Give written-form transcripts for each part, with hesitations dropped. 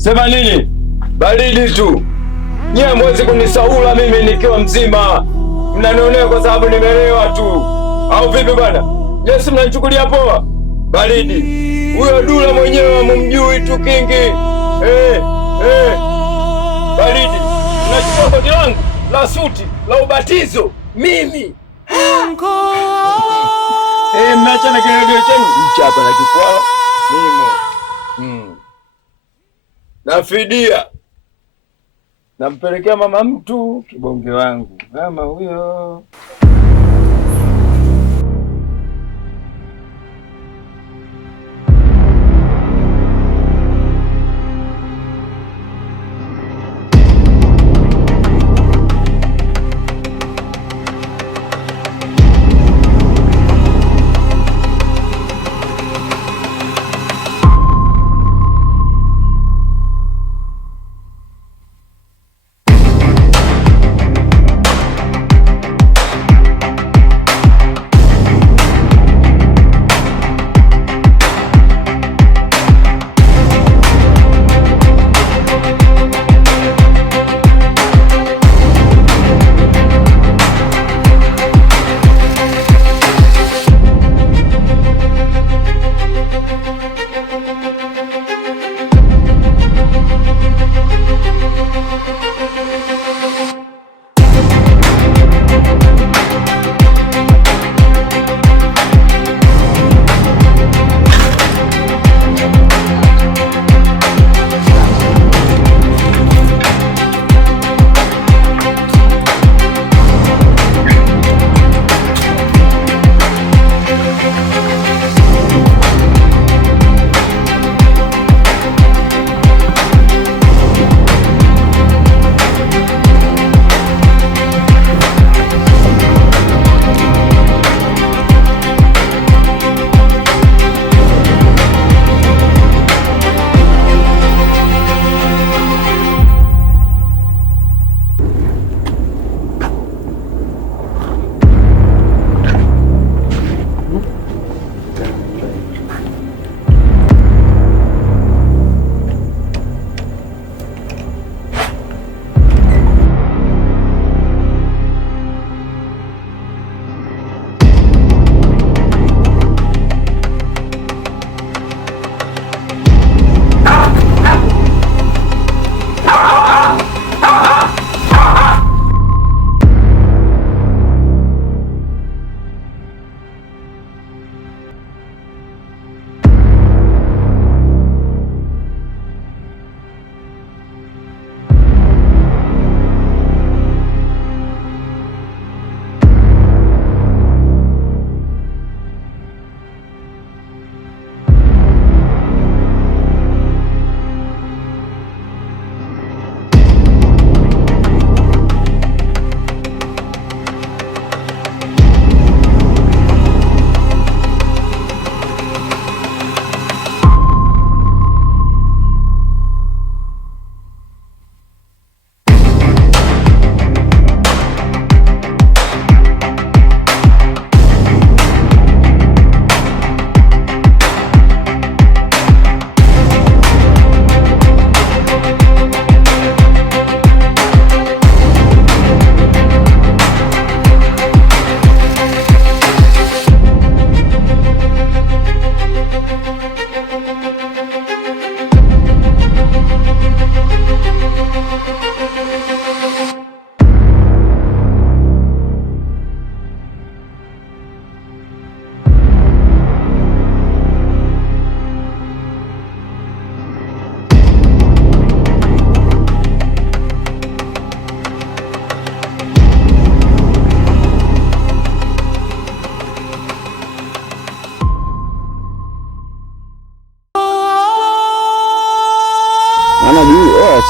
Sema nini? Baridi tu. Nyie mwezi kunisaula mimi nikiwa mzima. Mnanionea kwa sababu nimelewa tu. Au vipi bwana? Nyie si mnanichukulia poa? Baridi. Huyo Dula mwenyewe hamumjui tu Kingi. Baridi. Unachukua koti langu la suti la ubatizo mimi. Mmeacha na kiredio chenu mchapa na kifwala mimo. Na fidia nampelekea mama mtu kibonge wangu mama huyo.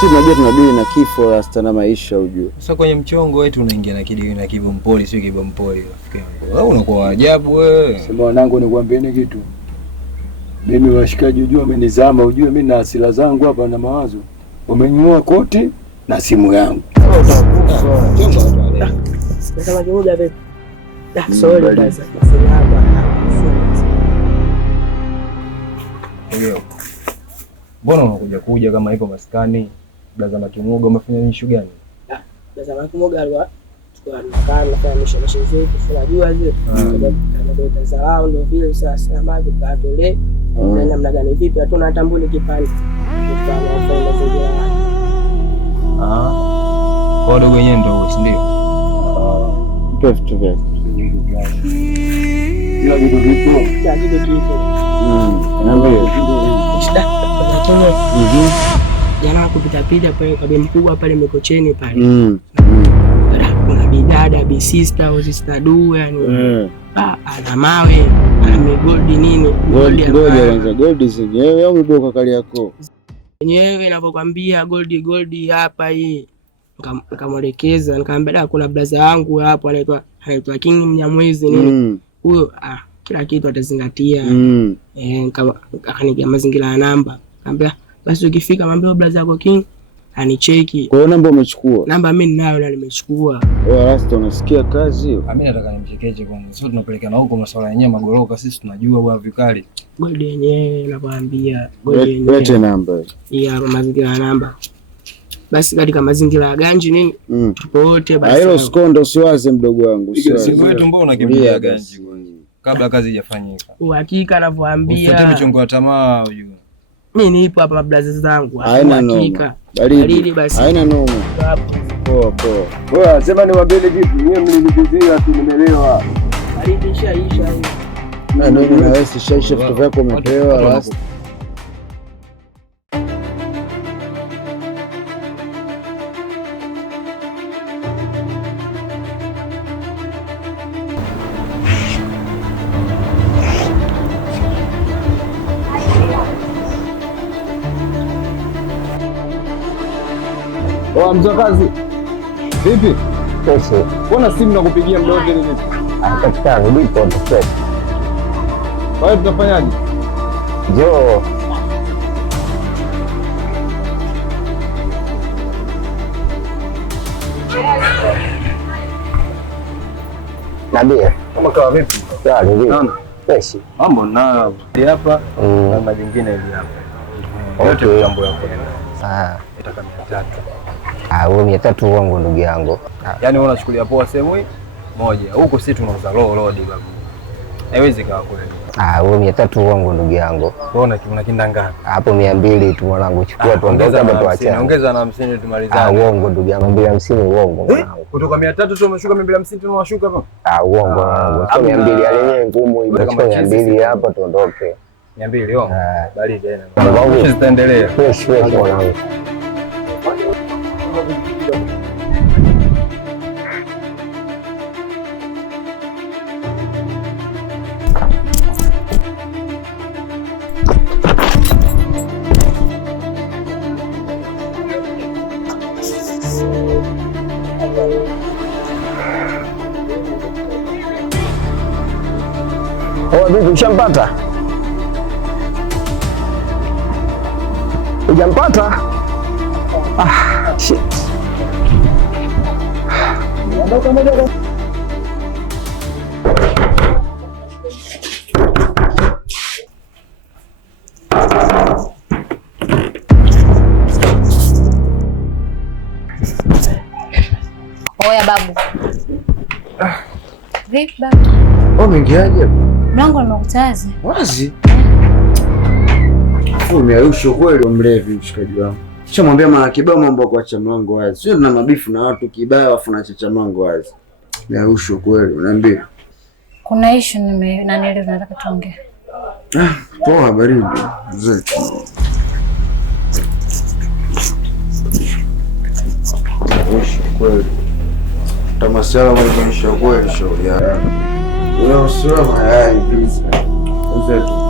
Si unajua tunadili na kifo rasta na maisha ujue. Sasa kwenye mchongo wetu unaingia na kidili na kibompoli, sio kibompoli rafiki yangu. Wewe unakuwa ajabu wewe. Sema wanangu nikwambieni kitu. Mimi washikaji ujue amenizama ujue mimi na hasira zangu hapa na mawazo. Umenyua koti na simu yangu. Sasa kimuda vipi? Sorry basi. Sina hapa. Mbona unakuja kama hivyo maskani? Blaza Makimuga umefanya nini shughuli gani? Blaza Makimuga alikuwa tunafanya mishemishe zetu, unajua zile. Kama zalao ndio vile sasa na maji katole. Na namna gani vipi hatuna hata mbuni kipande. Tutafanya mazingira. Kwa dogo wenyewe ndio si ndio? Vitu vya. Ila vitu vipo. Ya vitu kipo. Naambia. Shida. Jana kupita pale kwa bibi mkubwa pale Mikocheni pale. Kuna bidada, bi sister au sister du yani. Ana mawe, ana gold nini? Gold kwanza, gold zenyewe au mboka kali yako. Yenyewe ninapokuambia gold hapa hii. Nikamwelekeza, nikamwambia kuna brother wangu hapo anaitwa King Mnyamwezi nini. Huyo kila kitu atazingatia. Akanigia mazingira ya namba. Nikamwambia basi ukifika mwambie brother yako King anicheki. Kwa hiyo namba umechukua? Namba mimi ninayo na nimechukua. Wewe Rasta unasikia kazi hiyo? Mimi nataka nimchekeche kwa Mungu. Sio tunapelekana huko masuala yenyewe magoroka, sisi tunajua bwana vikali. Gold yenyewe nakwambia, gold yenyewe. Lete namba. Iya mazingira ya namba. Basi katika mazingira ya ganji nini? Wote basi. Hilo skondo usiwaze mdogo wangu. Siku yetu mbona unakimbilia ganji kabla kazi haijafanyika? Uhakika anavyoambia. Usitete michongo ya tamaa huyu. Mimi nipo hapa blaza zangu. Haina noma. Baridi basi. Haina noma. Poa. Wewe sema ni wabele vipi? Mimi mliniguzia tu nimeelewa. Baridi ishaisha hii. Na ndio na wewe ishaisha vitu vyako umepewa Rasta. Mzakazi. Vipi? Sasa, mbona simu nakupigia muda wote ni vipi? katika ndipo tofauti. Wewe tutafanyaje? Njoo. Nabia. Kama kawa vipi? Sawa, ni vipi? Fresh. Mambo na hapa na majingine hivi hapa. Yote mambo yako. Itaka 300. Wewe 300 wangu ndugu yangu. Yaani wewe unachukulia poa sehemu hii moja. Huko sisi tunauza low road babu. Haiwezi kawa kweli. Wewe 300 wangu ndugu yangu. Unaona una kinda ngapi? Hapo 200 tu mwanangu, chukua tuondoke hapa tuachane. Ongeza na 50 tumalizane. Uongo ndugu yangu, 250 uongo mwanangu. Kutoka 300 tu umeshuka 250 tunawashuka hapa? Uongo mwanangu. Sio 200 yenyewe ngumu hiyo. Kama 200 hapa tuondoke. 200 oh. Baridi tena. Mambo zitaendelea. Fresh mwanangu. Vipi ushampata? Hujampata? Shit. Oya babu. Vipi babu? Umeingiaje? Mlango nimekutaza. Wazi. Umearusha kweli mlevi mshikaji wangu. Shamwambia mara kibao mambo kwa kuacha mlango wazi. Sio tuna mabifu na watu kibao afu naacha mlango wazi. Umearusha kweli unaambia. Kuna issue na nile nataka tuongee. Poa baridi. Zetu. Umearusha kweli. Tamasala mwisho kweli shauri yako. Wewe usio mayai please. Zetu.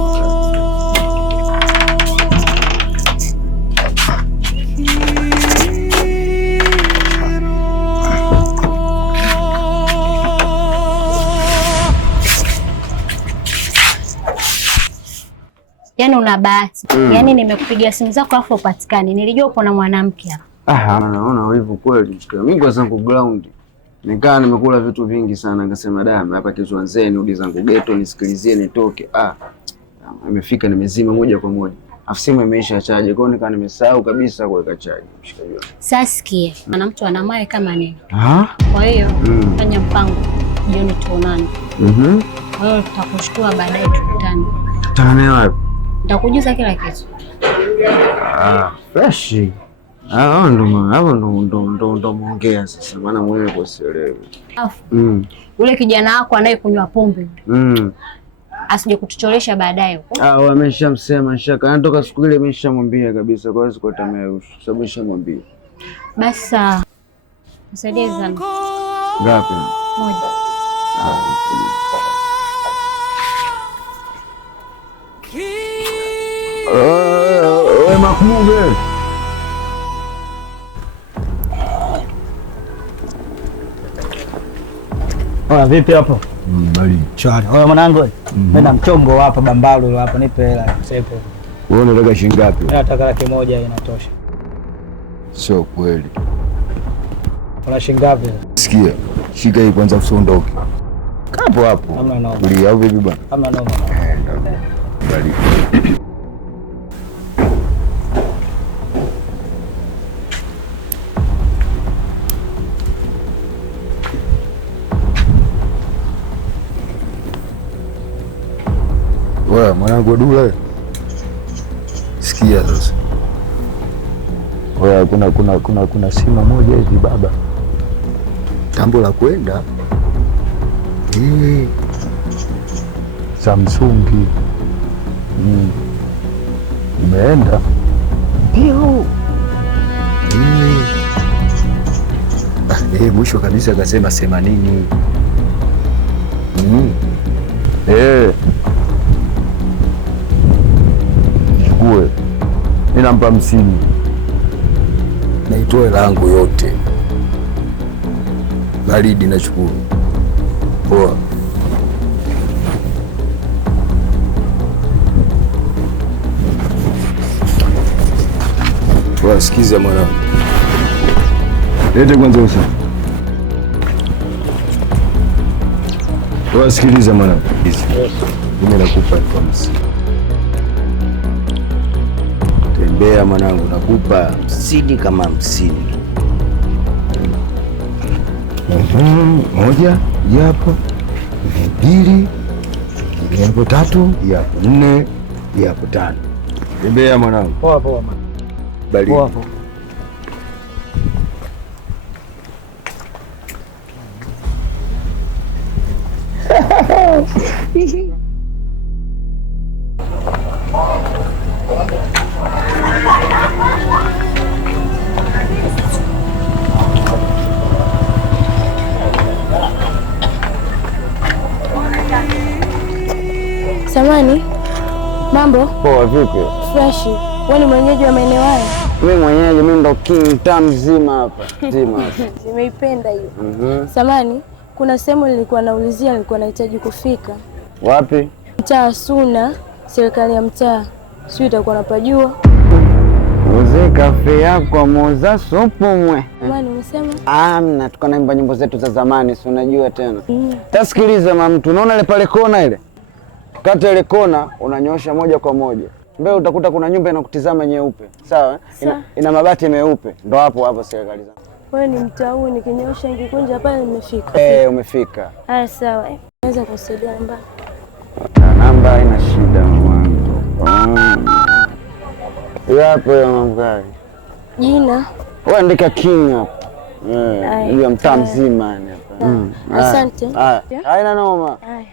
Yaani una bahati. Yaani nimekupigia simu zako afu upatikane. Nilijua upo na mwanamke hapa. Naona hivyo kweli. Mimi kwa zangu ground. Nikaa nimekula vitu vingi sana nikasema dama hapa kichwanzeni udi zangu ghetto nisikilizie nitoke. Imefika nimezima moja kwa moja. Afu simu imeisha chaji, kwa hiyo nika nimesahau kabisa kuweka chaji. Mshikaji wangu. Sasa sikia, ana mtu ana mawe kama nini? Kwa hiyo fanya mpango jioni tuonane. Kwa hiyo tutakushtua baadaye tukutane. Tukutane wapi? Nitakujuza kila kitu. Fresh. Hapo ndo muongea sasa, maana mwenyewe kwa sielewi. Ule kijana wako anayekunywa pombe. Asije kutucholesha baadaye. Wameshamsema shaka. Anatoka siku ile ameshamwambia kabisa, kwa hiyo sikutamea sababu ameshamwambia. Basi msaidie zangu. Ngapi? 1. Wewe Mahmud. Vipi hapo? Bali. Chali. Wewe mwanangu, nenda mchongo hapa Bambalo hapa, nipe hela sepo. Wewe unataka shilingi ngapi? Nataka 100,000 inatosha. Sio kweli. Una shilingi ngapi? Sikia, shika hii kwanza usiondoke. Kapo hapo. Hamna noma. Uli au vipi bwana? Hamna noma. Bali. Wewe mwanangu Dula. Sikia sasa. Wewe kuna simu moja hivi baba. Tambo la kwenda. Samsung. Umeenda? Ndio. Mwisho kabisa akasema 80. Chukue. Ninampa 50. Naitoa hela yangu yote. Baridi na chukua. Poa. Sikiza mwanangu. Lete kwanza usa. Sikiliza mwanangu. Mimi nakupa 50. Tembea mwanangu, nakupa 50 kama 50. 1 yapo, 2 yapo, 3 yapo, 4 yapo, 5. Tembea mwanangu. Poa poa. Bali. Poa poa. Samani, mambo? Poa vipi? Fresh. Wewe ni mwenyeji wa maeneo haya? Mimi mwenyeji, mimi ndo king town mzima hapa. Nimeipenda hiyo. Samani, kuna sehemu nilikuwa naulizia, nilikuwa nahitaji kufika. Wapi? Mtaa Suna, serikali ya mtaa. Sio itakuwa napajua. Uze kafe yako muuza supu mwe. Samani, umesema? Amna, tuko naimba nyimbo zetu za zamani, si unajua tena. Tasikiliza mtu, unaona ile pale kona ile? Kata ile kona unanyosha moja kwa moja. Mbele utakuta kuna nyumba inakutizama nyeupe. Sawa? Ina mabati meupe. Ndo hapo serikali zangu. Wewe ni mtaa huu, nikinyosha nikikunja pale nimefika. Umefika. Haya sawa. Naweza kusaidia namba? Namba haina shida mwanangu. Yapo ya mwanangu. Jina? Wewe andika King hapo. Ndio mtaa mzima yani hapa. Asante. Haina noma. Haya.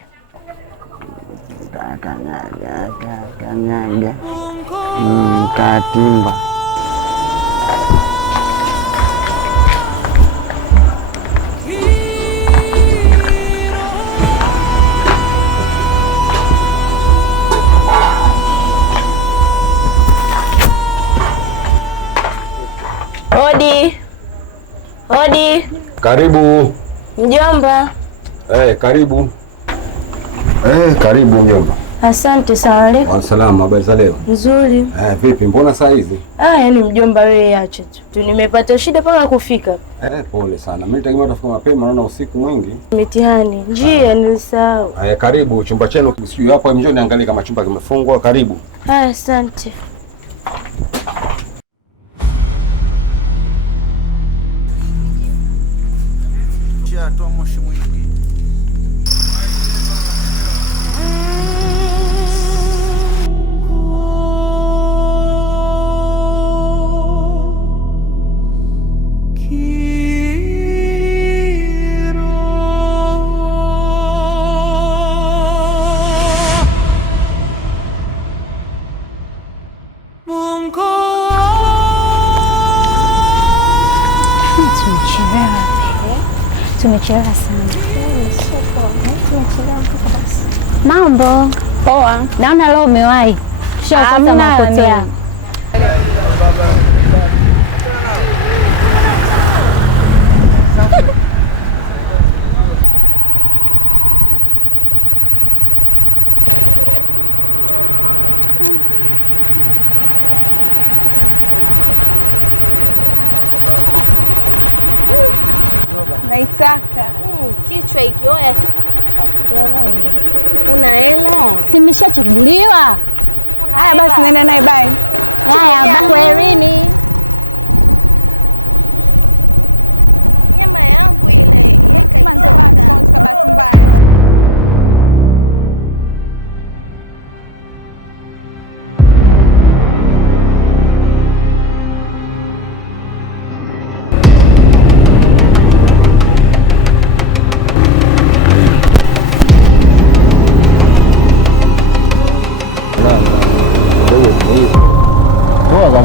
Kanyaga. Katimba. Hodi. Hodi. Karibu. Mjomba. Karibu. Karibu mjomba. Asante. Salamu alaykum. Salamu, habari za leo? Nzuri. Vipi, mbona saa hizi? Yaani mjomba wewe acha tu. Nimepata shida mpaka kufika. Pole sana. Mimi nitakiwa utafika mapema, naona usiku mwingi. Mitihani. Njia nilisahau. Karibu chumba chenu. Sijui hapo mjoni, niangalie kama chumba kimefungwa. Karibu. Asante. Tumechelewa sana. Mambo poa. Naona leo umewahi. Shaukosa mapotea.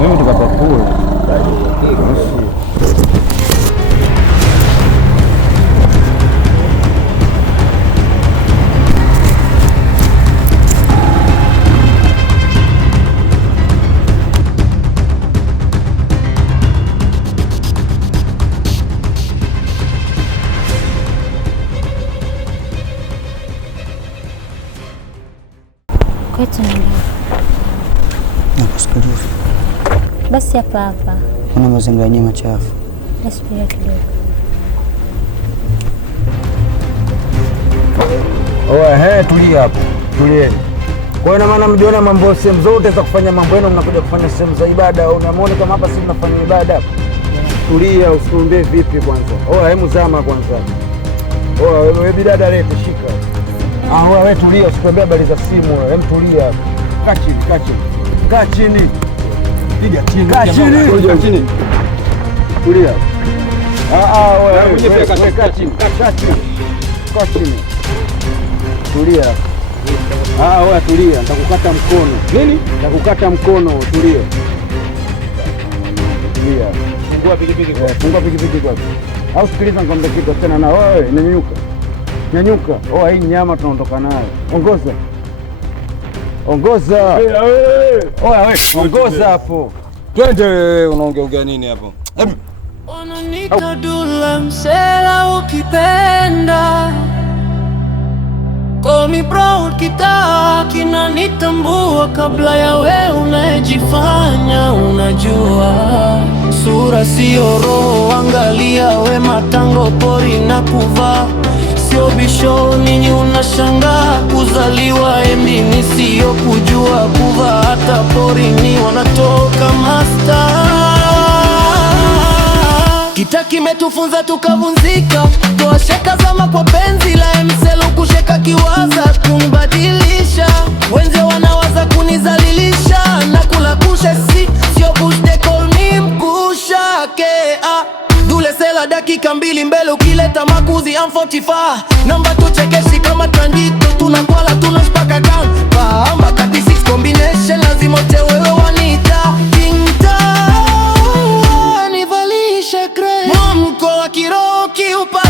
Mimi tukapakula kwetu. Nakusikiliza. Basi hapa Kuna mazingira yenyewe machafu. Nasubiria kidogo. Tulia hapo. Tulieni. Kwa hiyo maana mjiona mambo sehemu zote za kufanya mambo yenu mnakuja kufanya sehemu za ibada au unamuona kama hapa sisi tunafanya ibada hapa. Tulia, usituambie vipi kwanza. Hemu zama kwanza. Wewe bidada lete shika. Wewe tulia, usituambie habari za simu wewe. Hemu tulia. Kaa chini, kaa chini. Kaa chini. Piga chini. Kaa chini. Kaa chini. Tulia. Wewe kaa chini. Kaa chini. Kaa chini. Tulia. Wewe tulia, nitakukata mkono. Nini? Nitakukata mkono, tulia. Tulia. Fungua pikipiki kwa. Fungua pikipiki kwa. Au sikiliza nikwambie kitu tena na wewe, nyanyuka. Nyanyuka. Hii nyama tunaondoka nayo. Ongoza. Ongoza. Wewe. Ongoza hapo. Twende wewe, unaongea nini hapo? Unanita dula msela ukipenda. Call me proud, kitaa kinanitambua kabla ya we unajifanya unajua. Sura sio roho, angalia we matango pori na kuvaa. Sio bisho nini unashangaa kuzaliwa mimi sio kujua kuvaa. Hata pori ni wanatoka masta. Kita kimetufunza tukavunzika. Toa sheka zama kwa penzi la mselu kusheka kiwaza kunibadilisha. Wenze wanawaza kunizalilisha. Na kula kushe sio push they call me mkushake. Dule sela dakika mbili mbele ukileta makuzi I'm 45. Namba tuchekeshi kama tandito. Tunakwala tunaspaka down. Pahamba 36 combination lazima wewe wanita. Mwamko wa kiroki upa